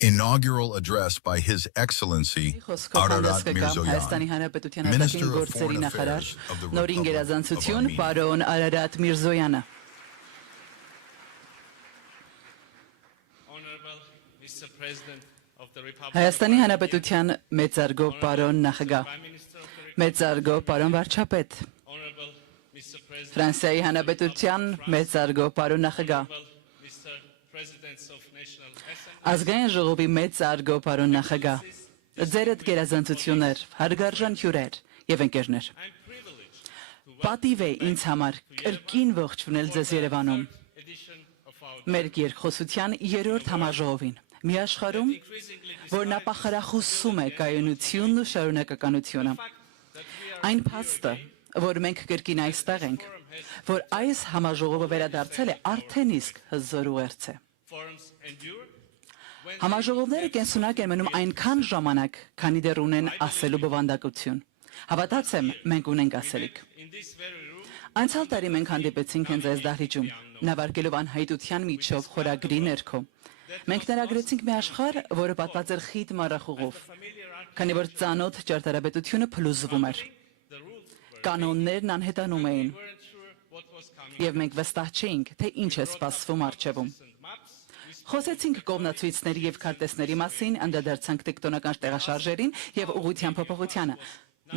Inaugural address by His Excellency Ararat Mirzoyan, Minister of Foreign Affairs of the Republic of Armenia. Պարոն Արարատ Միրզոյանը Honorable Mr. President of the Republic Հայաստանի Հանրապետության մեծարգո պարոն նախագահ Prime Minister of the Republic, մեծարգո պարոն վարչապետ Honorable Mr. President, Ֆրանսիայի Հանրապետության մեծարգո պարոն նախագահ Honorable Mr. Presidents of National Assembly, Ազգային ժողովի մեծարգո պարոն նախագահ ձերդ գերազանցություններ հարգարժան հյուրեր եւ ընկերներ I'm privileged to welcome Պատիվ է ինձ համար կրկին ողջունել ձեզ Երևանում the edition of our մեր երկխոսության երրորդ համաժողովին մի աշխարհում որ նախախրախուսում է կայունությունն ու շարունակականությունը այն փաստը որ մենք կրկին այստեղ ենք որ այս համաժողովը վերադարձել է արդեն իսկ հզոր ուղերձ է forums endure when Համաժողովները կենսունակ են մնում այնքան ժամանակ, քանի դեռ ունեն ասելու բովանդակություն։ Հավատացեմ, մենք ունենք ասելիք։ in this very room Անցյալ տարի մենք հանդիպեցինք հենց այս դահլիճում, նավարկելով անհայտության միջով խորագրի ներքո։ Մենք ներագրեցինք մի աշխարհ, որը պատված էր խիտ մառախուղով, քանի որ ծանոթ ճարտարապետությունը փլուզվում էր։ the rules were Կանոններն անհետանում էին, weren't sure what was coming. եւ մենք վստահ չէինք, թե ինչ է սպասվում առջևում։ Maps Խոսեցինք կողմնացույցների եւ քարտեզների մասին, անդրադարձանք տեկտոնական տեղաշարժերին եւ ուղղության փոփոխությանը։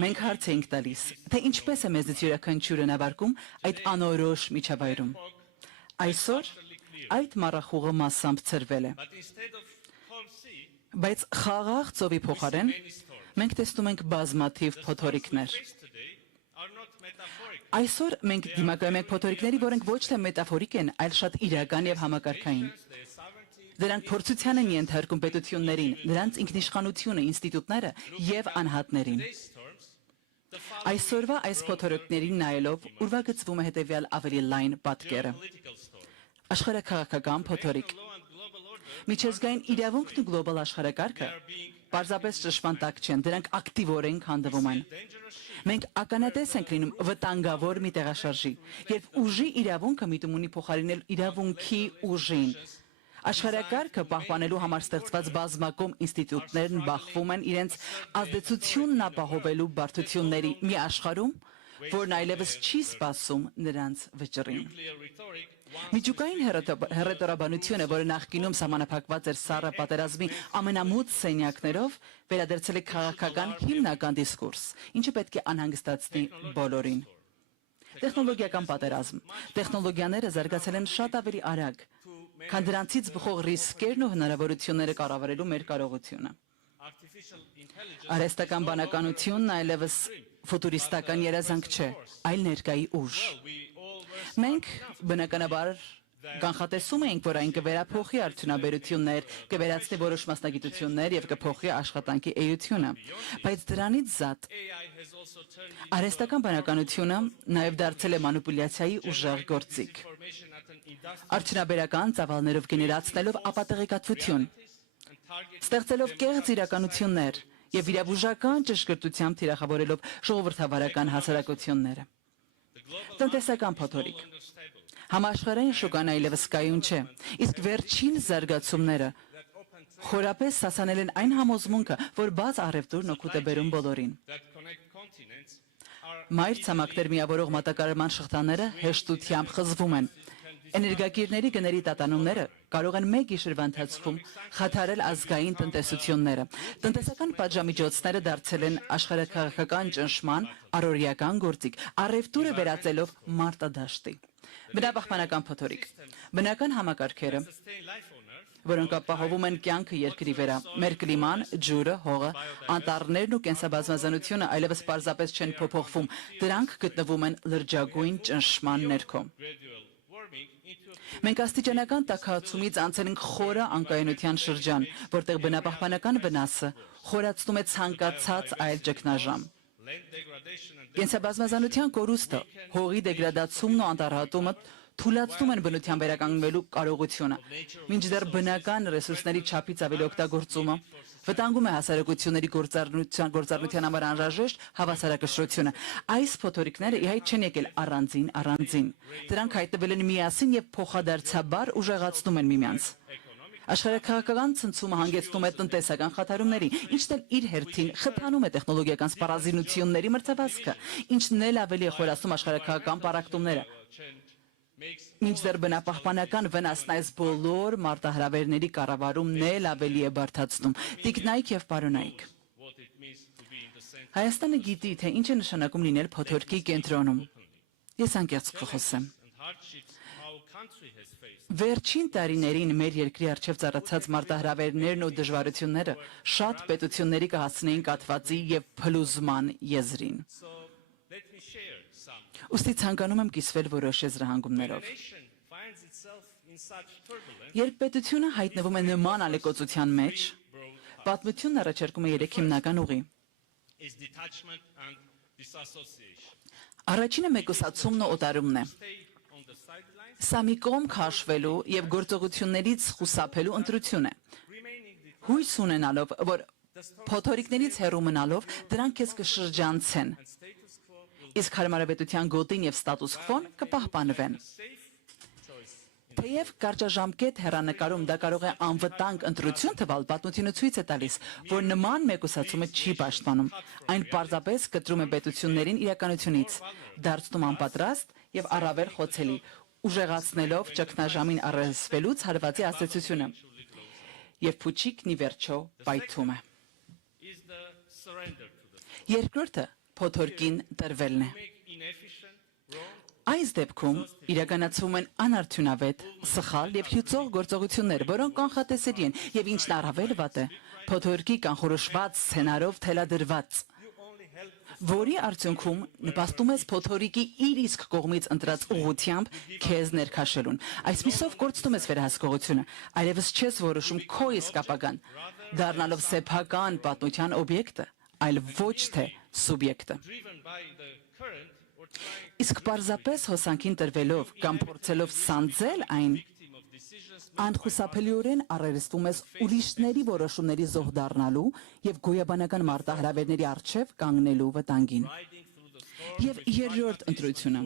Մենք հարց էինք տալիս, թե ինչպես է մեզնից յուրաքանչյուրը նավարկում այդ անորոշ միջավայրում։ Այսօր այդ մառախուղը massամբ ծրվել է, but instead of calm sea բայց խաղաղ ծովի փոխարեն many storms. մենք տեսնում ենք բազմաթիվ փոթորիկներ։ Face today are not metaphoric. Այսօր մենք դիմակայում ենք փոթորիկների, որոնք ոչ թե մետաֆորիկ են, այլ շատ իրական եւ համակարգային։ Their sovereignty Դրանք փորձության են ենթարկում պետություններին, նրանց ինքնիշխանությունը, ինստիտուտները եւ անհատներին։ these storms the Այսօրվա այս փոթորիկներին նայելով ուրվագծվում է հետեւյալ ավելի լայն պատկերը։ political storm. Աշխարհակաղակական փոթորիկ։ Law and global order Միջազգային իրավունքն ու գլոբալ աշխարհակարգը պարզապես ճշմարտակ չեն, դրանք ակտիվորեն քանդվում են։ dangerous shift Մենք ականատես ենք լինում վտանգավոր մի տեղաշարժի, երբ ուժի իրավունքը միտում ունի փոխարինել իրավունքի ուժին։ Աշխարհակարգը պահպանելու համար ստեղծված բազմակողմ ինստիտուտներն բախվում են իրենց ազդեցությունն ապահովելու բարդությունների մի աշխարհում, որն այլևս չի սպասում նրանց վճռին։ nuclear rhetoric Միջուկային հռետորաբանությունը, որը նախկինում սահմանափակված էր սառը պատերազմի ամենամուտ սենյակներով, վերադարձել է քաղաքական հիմնական դիսկուրս, ինչը պետք է անհանգստացնի բոլորին։ Տեխնոլոգիական պատերազմ։ Տեխնոլոգիաները զարգացել են շատ ավելի արագ, քան դրանցից բխող ռիսկերն ու հնարավորությունները կառավարելու մեր կարողությունը։ artificial intelligence Արհեստական բանականությունն այլևս ֆուտուրիստական երազանք չէ, այլ ներկայի ուժ։ we all were Մենք բնականաբար կանխատեսում էինք, որ այն կվերափոխի արդյունաբերություններ, կվերացնի որոշ մասնագիտություններ եւ կփոխի աշխատանքի էությունը, բայց դրանից զատ AI has also turned արհեստական բանականությունը նաեւ դարձել է մանիպուլյացիայի ուժեղ գործիք, information at an industrial արդյունաբերական ծավալներով գեներացնելով ապատեղեկատվություն, and target ստեղծելով կեղծ իրականություններ եւ իրավուժական ճշգրտությամբ թիրախավորելով ժողովրդավարական հասարակությունները։ Տնտեսական փոթորիկ։ stable Համաշխարհային շուկան այլևս կայուն չէ, իսկ վերջին զարգացումները խորապես սասանել են այն համոզմունքը, որ բաց առևտուրն օգուտ է բերում բոլորին։ that connect continents are Մայր ցամաքներ միավորող մատակարարման շղթաները հեշտությամբ խզվում են։ Էներգակիրների գների տատանումները կարող են մեկ գիշերվա ընթացքում խաթարել ազգային տնտեսությունները։ Տնտեսական պատժամիջոցները դարձել են աշխարհակաղակական ճնշման առօրյական գործիք, առևտուրը վերածելով մարտադաշտի։ Բնապահպանական փոթորիկ։ Բնական համակարգերը, sustain life on earth որոնք ապահովում են կյանքը երկրի վրա, մեր կլիման, ջուրը, հողը, անտառներն ու կենսաբազմազանությունը այլևս պարզապես չեն փոփոխվում, դրանք գտնվում են լրջագույն ճնշման ներքո։ gradual warming into Մենք աստիճանական տաքացումից անցել ենք խորը անկայունության շրջան, որտեղ բնապահպանական վնասը խորացնում է ցանկացած այլ ճգնաժամ։ land degradation and Կենսաբազմազանության կորուստը, հողի դեգրադացումն ու անտառատումը թույլատնում են բնության վերականգնվելու կարողությունը, մինչդեռ բնական ռեսուրսների չափից ավելի օգտագործումը վտանգում է հասարակությունների գործառնության համար անհրաժեշտ հավասարակշռությունը։ Այս փոթորիկները իհայտ չեն եկել առանձին, դրանք հայտնվել են միասին եւ փոխադարձաբար ուժեղացնում են միմյանց։ Աշխարհաքաղաքական ցնցումը հանգեցնում է տնտեսական խաթարումների, ինչն էլ իր հերթին խթանում է տեխնոլոգիական սպառազինությունների մրցավազքը, ինչն էլ ավելի է խորացնում աշխարհաքաղաքական պառակտումները։ Մինչդեռ բնապահպանական վնասն այս բոլոր մարտահրավերների կառավարումն էլ ավելի է բարդացնում։ Տիկնայք եւ պարոնայք։ Հայաստանը գիտի, թե ինչ է նշանակում լինել փոթորկի կենտրոնում։ Ես անկեղծ կխոսեմ։ Վերջին տարիներին մեր երկրի առջև ծառացած մարտահրավերներն ու դժվարությունները շատ պետությունների կհասցնեին կաթվածի եւ փլուզման եզրին։ Ուստի ցանկանում եմ կիսվել որոշ եզրահանգումներով։ Երբ պետությունը հայտնվում է նման ալեկոծության մեջ, պատմությունն առաջարկում է 3 հիմնական ուղի։ Առաջինը մեկուսացումն ու օտարումն է։ Սա մի կողմ քաշվելու եւ գործողություններից խուսափելու ընտրություն է։ Հույս ունենալով, որ փոթորիկներից հեռու մնալով դրանք քեզ կշրջանցեն, իսկ հարմարավետության գոտին եւ ստատուս քվոն կպահպանվեն։ Թեև կարճաժամկետ հեռանկարում դա կարող է անվտանգ ընտրություն թվալ, պատմությունը ցույց է տալիս, որ նման մեկուսացումը չի պաշտպանում, այն պարզապես կտրում է պետություններին իրականությունից, դարձնում անպատրաստ եւ առավել խոցելի, ուժեղացնելով ճգնաժամին առերեսվելուց հարվածի ասացությունը, եւ փուչիկն ի վերջո պայթում է։ Երկրորդը փոթորկին տրվելն է։ Այս դեպքում իրականացվում են անարդյունավետ, սխալ եւ հյուծող գործողություններ, որոնք կանխատեսելի են եւ ինչն առավել վատ է, փոթորկի կանխորոշված սցենարով թելադրված, որի արդյունքում նպաստում ես փոթորիկի իր իսկ կողմից ընտրած ուղղությամբ քեզ ներքաշելուն։ Այսպիսով կորցնում ես վերահսկողությունը, այլևս չես որոշում քո իսկ ապագան, դառնալով սեփական պատմության օբյեկտը, այլ ոչ թե սուբյեկտը։ Իսկ պարզապես հոսանքին տրվելով կամ փորձելով սանձել այն, անխուսափելիորեն առերեսվում ես ուրիշների որոշումների զոհ դառնալու եւ գոյաբանական մարտահրավերների առջև կանգնելու վտանգին։ Եվ երրորդ ընտրությունը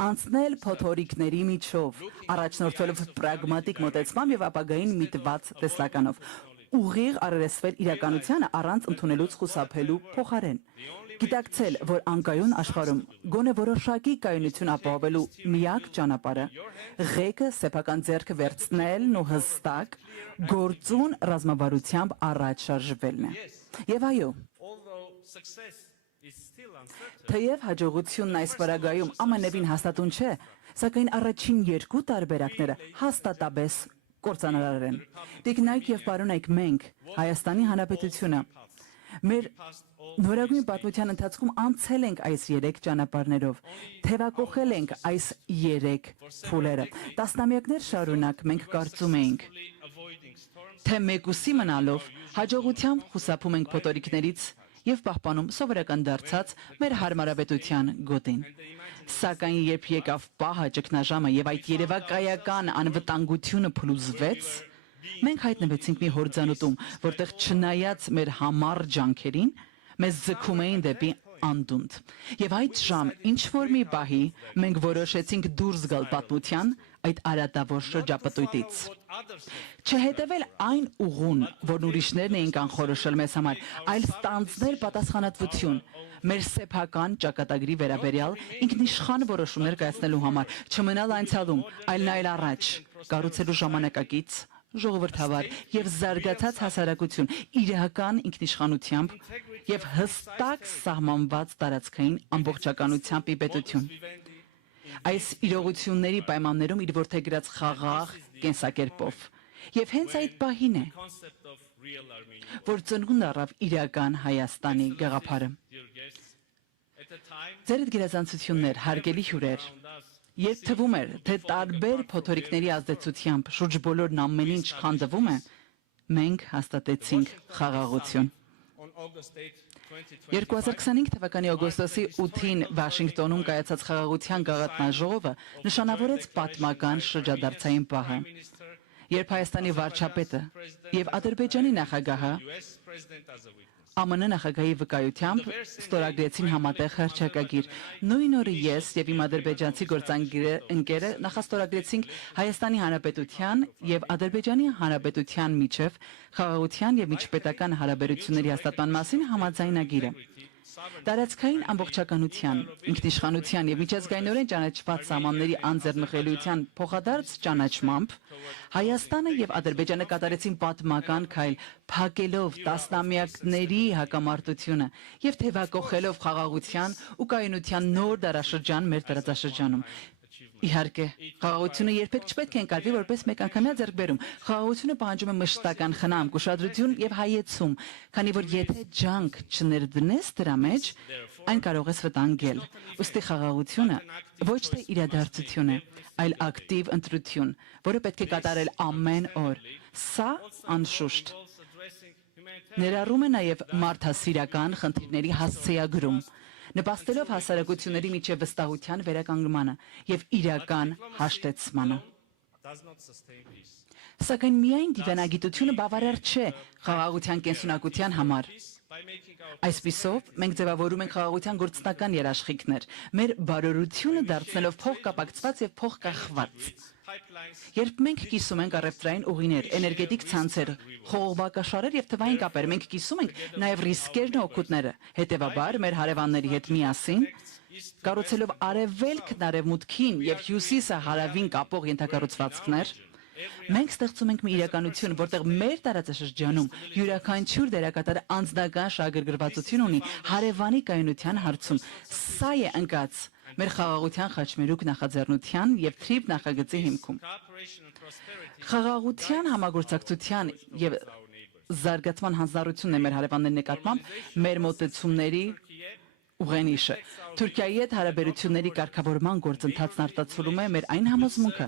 անցնել փոթորիկների միջով, առաջնորդվելով պրագմատիկ մոտեցմամբ եւ ապագային միտված տեսլականով, ուղիղ առերեսվել իրականությանը առանց ընդունելուց խուսափելու փոխարեն։ Գիտակցել, որ անկայուն աշխարհում գոնե որոշակի կայունություն ապահովելու միակ ճանապարհը ղեկը սեփական ձեռքը վերցնելն ու հստակ գործուն ռազմավարությամբ առաջ շարժվելն է։ Եվ այո, թեև հաջողությունն այս պարագայում ամենևին հաստատուն չէ, սակայն առաջին 2 տարբերակները հաստատաբես կործանարար են։ Տիկնայք եւ պարոնայք, մենք Հայաստանի Հանրապետությունը մեր նորագույն պատմության ընթացքում անցել ենք այս 3 ճանապարհներով, թևակողել ենք այս 3 փուլերը։ Տասնամյակներ շարունակ մենք կարծում էինք, թե մեկուսի մնալով հաջողությամբ խուսափում ենք փոթորիկներից եւ պահպանում սովորական դարձած մեր հարմարավետության գոտին։ Սակայն երբ եկավ պահը, ճգնաժամը եւ այդ երևակայական անվտանգությունը փլուզվեց, մենք հայտնվեցինք մի հորձանուտում, որտեղ չնայած մեր համառ ջանքերին, մեզ ձգում էին դեպի անդունդ։ Եվ այդ ժամ ինչ-որ մի պահի մենք որոշեցինք դուրս գալ պատմության այդ արատավոր շրջապտույտից։ Չհետևել այն ուղուն, որն ուրիշներն էին կանխորոշել մեզ համար, այլ ստանձնել պատասխանատվություն մեր սեփական ճակատագրի վերաբերյալ ինքնիշխան որոշումներ կայացնելու համար, չմնալ անցյալում, այլ նայել առաջ, կառուցելու ժամանակակից, ժողովրդավար եւ զարգացած հասարակություն իրական ինքնիշխանությամբ եւ հստակ սահմանված տարածքային ամբողջականությամբ ի պետություն։ Այս իրողությունների պայմաններում իր որդեգրած խաղաղ կենսակերպով։ Եվ հենց այդ պահին է, որ ծնունդ առավ իրական Հայաստանի գաղափարը։ Ձեր գերազանցություններ, հարգելի հյուրեր, երբ թվում էր, թե տարբեր փոթորիկների ազդեցությամբ շուրջ բոլորն ամեն ինչ քանդվում է, մենք հաստատեցինք խաղաղություն։ 2025 թվականի օգոստոսի 8-ին Վաշինգտոնում կայացած խաղաղության գաղտնաժողովը նշանավորեց պատմական շրջադարձային պահը, երբ Հայաստանի վարչապետը եւ Ադրբեջանի նախագահը ԱՄՆ նախագահի վկայությամբ ստորագրեցին համատեղ հռչակագիր։ Նույն օրը ես եւ իմ ադրբեջանցի գործընկերը նախաստորագրեցինք Հայաստանի Հանրապետության եւ Ադրբեջանի Հանրապետության միջև խաղաղության եւ միջպետական հարաբերությունների հաստատման մասին համաձայնագիրը։ Տարածքային ամբողջականության, ինքնիշխանության եւ միջազգայինորեն ճանաչված սահմանների անձեռնխելիության փոխադարձ ճանաչմամբ Հայաստանը եւ Ադրբեջանը կատարեցին պատմական քայլ, փակելով տասնամյակների հակամարտությունը եւ թեւակողելով խաղաղության ու կայունության նոր դարաշրջան մեր տարածաշրջանում։ Իհարկե, խաղաղությունը երբեք չպետք է ընկալվի որպես մեկանգամյա ձեռքբերում։ Խաղաղությունը պահանջում է մշտական խնամք, ուշադրություն եւ հայեցում, քանի որ եթե ջանք չներդնես դրա մեջ, այն կարող է վտանգել։ Ուստի խաղաղությունը ոչ թե իրադարձություն է, այլ ակտիվ ընտրություն, որը պետք է կատարել ամեն օր։ Սա անշուշտ ներառում է նաեւ մարդասիրական խնդիրների հասցեագրում, նպաստելով հասարակությունների միջև վստահության վերականգնմանը եւ իրական հաշտեցմանը։ Սակայն միայն դիվանագիտությունը բավարար չէ խաղաղության կենսունակության համար։ Այսպիսով, մենք ձևավորում ենք խաղաղության գործնական երաշխիքներ, մեր բարօրությունը դարձնելով փոխկապակցված եւ փոխկախված։ Երբ մենք կիսում ենք առևտրային ուղիներ, էներգետիկ ցանցեր, խողովակաշարեր եւ թվային կապեր, մենք կիսում ենք նաեւ ռիսկերն ու օգուտները։ Հետևաբար, մեր հարևանների հետ միասին, կառուցելով արևելքն արևմուտքին եւ հյուսիսը հարավին կապող ենթակառուցվածքներ, մենք ստեղծում ենք մի իրականություն, որտեղ մեր տարածաշրջանում յուրաքանչյուր դերակատարը անձնական շահագրգռվածություն ունի հարևանի կայունության հարցում։ Սա է ընկած մեր խաղաղության խաչմերուկ նախաձեռնության եւ թրիվ նախագծի հիմքում։ Խաղաղության համագործակցության եւ զարգացման հանձնառությունն է մեր հարևանների նկատմամբ մեր մոտեցումների ուղենիշը։ Թուրքիայի հետ հարաբերությունների կարգավորման գործընթացն արտացոլում է մեր այն համոզմունքը,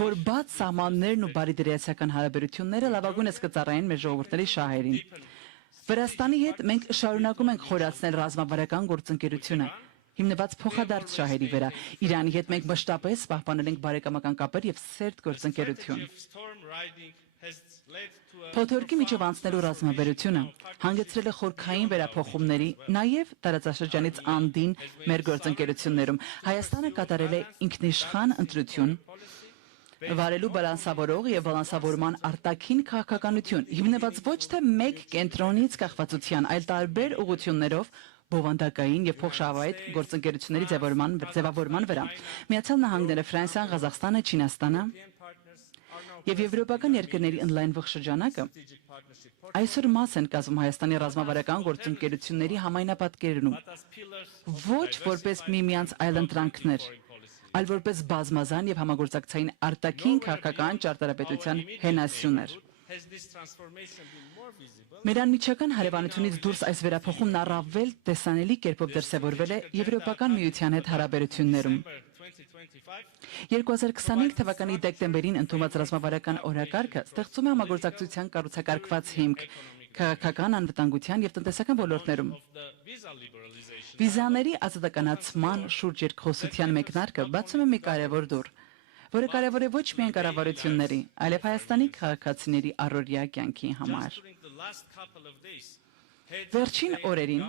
որ բաց սահմաններն ու բարիդրեացիական հարաբերությունները լավագույնս կծառայեն մեր ժողովուրդների շահերին։ Վրաստանի հետ մենք շարունակում ենք խորացնել ռազմավարական գործընկերությունը, հիմնված փոխադարձ շահերի վրա։ Իրանի հետ մենք մշտապես պահպանել ենք բարեկամական կապեր եւ սերտ գործընկերություն։ Փոթորկի միջով անցնելու ռազմավարությունը հանգեցրել է խորքային վերափոխումների, նաև տարածաշրջանից անդին մեր գործընկերություններում։ Հայաստանը կատարել է ինքնիշխան ընտրություն, վարելու բալանսավորող եւ բալանսավորման արտաքին քաղաքականություն, հիմնված ոչ թե մեկ կենտրոնից կախվածության, այլ տարբեր ուղղություններով բովանդակային եւ փոխշահավայտ գործընկերությունների ձևավորման վրա։ Միացյալ Նահանգները, Ֆրանսիան, Ղազախստանը, Չինաստանը եւ եվրոպական երկրների ընդլայնվող շրջանակը այսօր մաս են կազմում Հայաստանի ռազմավարական գործընկերությունների համայնապատկերնում, ոչ որպես միմյանց այլընտրանքներ, այլ որպես բազմազան եւ համագործակցային արտաքին քաղաքական ճարտարապետության հենասյուներ։ Մեր անմիջական հարևանությունից դուրս այս վերափոխումն առավել տեսանելի կերպով դրսևորվել է Եվրոպական միության հետ հարաբերություններում։ 2025 թվականի դեկտեմբերին ընդունված ռազմավարական օրակարգը ստեղծում է համագործակցության կառուցակարգված հիմք քաղաքական անվտանգության եւ տնտեսական ոլորտներում։ Վիզաների ազատականացման շուրջ երկխոսության մեկնարկը բացում է մի կարևոր դուռ, որը կարևոր է ոչ միայն կառավարությունների, այլև Հայաստանի քաղաքացիների առօրյա կյանքի համար։ Վերջին օրերին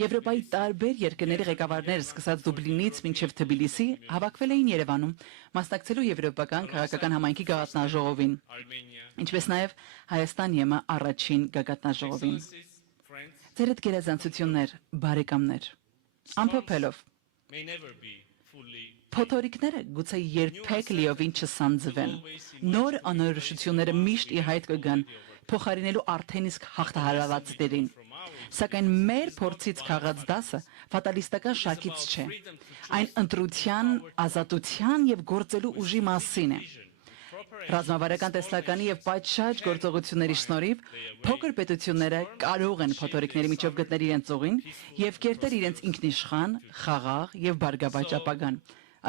Եվրոպայի տարբեր երկրների ղեկավարներ սկսած Դուբլինից մինչև Թբիլիսի հավաքվել էին Երևանում, մասնակցելու եվրոպական քաղաքական համայնքի գագաթնաժողովին, ինչպես նաև Հայաստան-ԵՄ առաջին գագաթնաժողովին։ Ձեր հետ գերազանցություններ, բարեկամներ, ամփոփելով, փոթորիկները գուցե երբեք լիովին չսանձվեն, նոր անորոշությունները միշտ ի հայտ կգան, փոխարինելու արդեն իսկ հաղթահարված դերին։ Սակայն մեր փորձից քաղած դասը ֆատալիստական շարքից չէ, այն ընտրության, ազատության եւ գործելու ուժի մասին է։ Ռազմավարական տեսլականի եւ պատշաճ գործողությունների շնորհիվ փոքր պետությունները կարող են փոթորիկների միջով գտնել իրենց ուղին եւ կերտել իրենց ինքնիշխան, խաղաղ եւ բարգավաճ ապագան։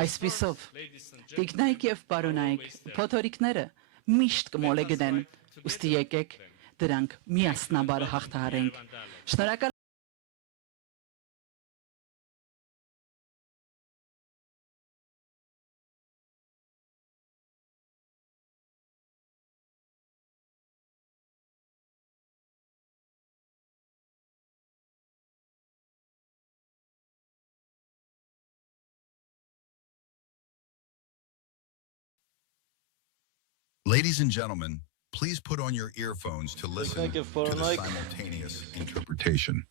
Այսպիսով, տիկնայք եւ պարոնայք, փոթորիկները միշտ կմոլեգնեն, ուստի եկեք դրանք միասնաբար հաղթահարենք։ Շնորհակալ Ladies and gentlemen, please put on your earphones to listen to the simultaneous interpretation.